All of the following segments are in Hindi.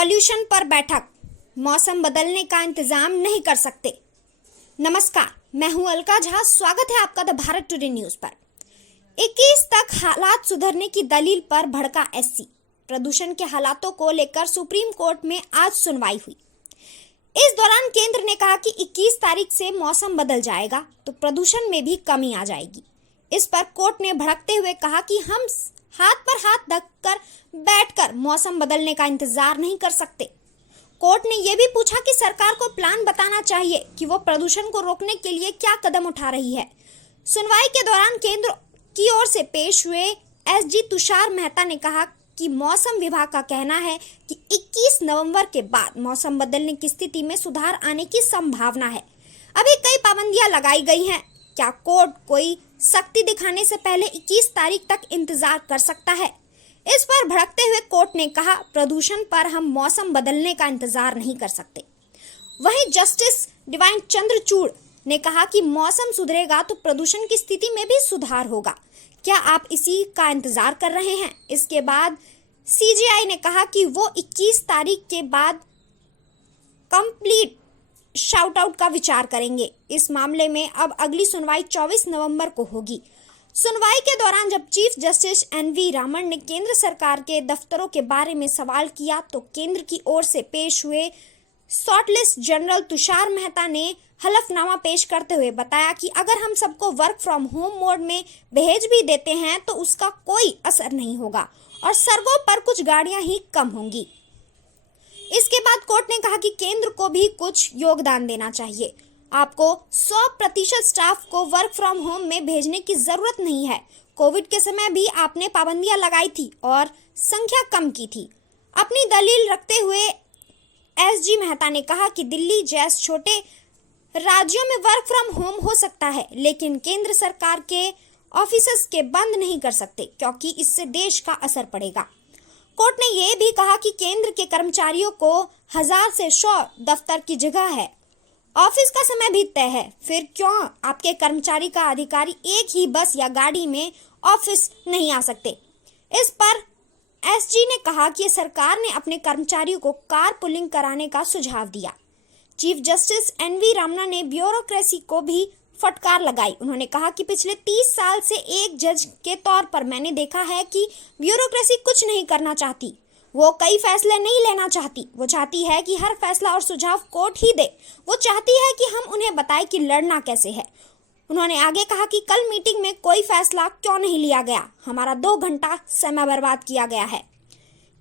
पॉल्यूशन पर बैठक, मौसम बदलने का इंतजाम नहीं कर सकते। नमस्कार, मैं हूं अलका झा। स्वागत है आपका द भारत टुडे न्यूज पर। 21 तक हालात सुधरने की दलील पर भड़का एससी। प्रदूषण के हालातों को लेकर सुप्रीम कोर्ट में आज सुनवाई हुई। इस दौरान केंद्र ने कहा कि 21 तारीख से मौसम बदल जाएगा तो प्रदूषण में भी कमी आ जाएगी। इस पर कोर्ट ने भड़कते हुए कहा कि हम हाथ पर हाथ रखकर बैठकर मौसम बदलने का इंतजार नहीं कर सकते। कोर्ट ने यह भी पूछा कि सरकार को प्लान बताना चाहिए कि वो प्रदूषण को रोकने के लिए क्या कदम उठा रही है। सुनवाई के दौरान केंद्र की ओर से पेश हुए एसजी तुषार मेहता ने कहा कि मौसम विभाग का कहना है कि 21 नवंबर के बाद मौसम बदलने की स्थिति में सुधार आने की संभावना है। अभी कई पाबंदियां लगाई गई हैं। क्या कोर्ट कोई सख्ती दिखाने से पहले 21 तारीख तक इंतजार कर सकता है? इस पर भड़कते हुए कोर्ट ने कहा, प्रदूषण पर हम मौसम बदलने का इंतजार नहीं कर सकते। वहीं जस्टिस डिवाइन चंद्रचूड़ ने कहा कि मौसम सुधरेगा तो प्रदूषण की स्थिति में भी सुधार होगा। क्या आप इसी का इंतजार कर रहे हैं? इसके बाद सीजेआई ने कहा कि वो 21 तारीख के बाद कंप्लीट शाउट आउट का विचार करेंगे। इस मामले में अब अगली सुनवाई 24 नवंबर को होगी। सुनवाई के दौरान जब चीफ जस्टिस एनवी रामन ने केंद्र सरकार के दफ्तरों के बारे में सवाल किया तो केंद्र की ओर से पेश हुए सॉलिसिटर जनरल तुषार मेहता ने हलफनामा पेश करते हुए बताया कि अगर हम सबको वर्क फ्रॉम होम मोड में भेज भी देते हैं तो उसका कोई असर नहीं होगा और सड़कों पर कुछ गाड़ियां ही कम होंगी। इसके बाद कोर्ट ने कहा कि केंद्र को भी कुछ योगदान देना चाहिए। आपको 100% स्टाफ को वर्क फ्रॉम होम में भेजने की जरूरत नहीं है। कोविड के समय भी आपने पाबंदियां लगाई थी और संख्या कम की थी। अपनी दलील रखते हुए एसजी मेहता ने कहा कि दिल्ली जैसे छोटे राज्यों में वर्क फ्रॉम होम हो सकता है, लेकिन केंद्र सरकार के ऑफिसेस के बंद नहीं कर सकते क्योंकि इससे देश का असर पड़ेगा। कोर्ट ने यह भी कहा कि केंद्र के कर्मचारियों को 1000 से 100 दफ्तर की जगह है, ऑफिस का समय भी तय है, फिर क्यों आपके कर्मचारी का अधिकारी एक ही बस या गाड़ी में ऑफिस नहीं आ सकते? इस पर एसजी ने कहा कि सरकार ने अपने कर्मचारियों को कार पुलिंग कराने का सुझाव दिया। चीफ जस्टिस एनवी रामना ने ब्यूरोक्रेसी को भी फटकार लगाई। उन्होंने कहा कि पिछले 30 साल से एक जज के तौर पर मैंने देखा है कि ब्यूरोक्रेसी कुछ नहीं करना चाहती। वो कई फैसले नहीं लेना चाहती। वो चाहती है कि हर फैसला और सुझाव कोर्ट ही दे। वो चाहती है कि हम उन्हें बताएं कि लड़ना कैसे है। उन्होंने आगे कहा कि कल मीटिंग में कोई फैसला क्यों नहीं लिया गया? हमारा 2 घंटा समय बर्बाद किया गया है।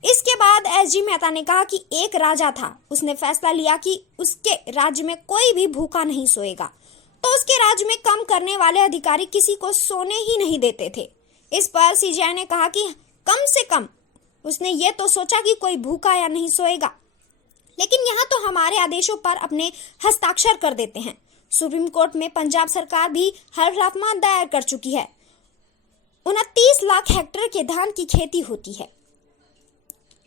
इसके बाद एसजी मेहता ने कहा कि एक राजा था, उसने फैसला लिया कि उसके राज्य में कोई भी भूखा नहीं सोएगा, तो उसके राज्य में काम करने वाले अधिकारी किसी को सोने ही नहीं देते थे। इस पर सीजेआई ने कहा कि कम से कम उसने ये तो सोचा कि कोई भूखा या नहीं सोएगा, लेकिन यहाँ तो हमारे आदेशों पर अपने हस्ताक्षर कर देते हैं। सुप्रीम कोर्ट में पंजाब सरकार भी हलफनामा दायर कर चुकी है। 29 लाख हेक्टेयर के धान की खेती होती है।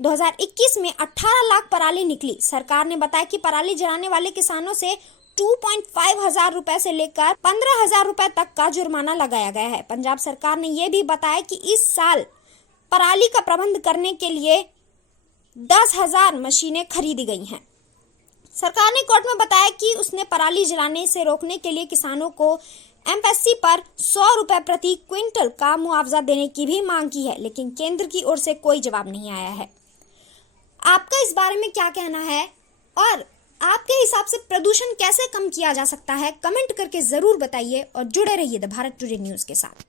2021 में 18 लाख पराली निकली। सरकार ने बताया कि पराली जलाने वाले किसानों से 2.5 हजार रुपए से लेकर 15,000 रुपए तक का जुर्माना लगाया गया है। पंजाब सरकार ने यह भी बताया कि इस साल पराली का प्रबंध करने के लिए 10,000 मशीनें खरीदी गई हैं। सरकार ने कोर्ट में बताया कि उसने पराली जलाने से रोकने के लिए किसानों को एमएसपी पर 100 रुपए प्रति क्विंटल का मुआवजा देने की भी मांग की है, लेकिन केंद्र की ओर से कोई जवाब नहीं आया है। आपका इस बारे में क्या कहना है और आपके हिसाब से प्रदूषण कैसे कम किया जा सकता है? कमेंट करके जरूर बताइए और जुड़े रहिए द भारत टुडे न्यूज के साथ।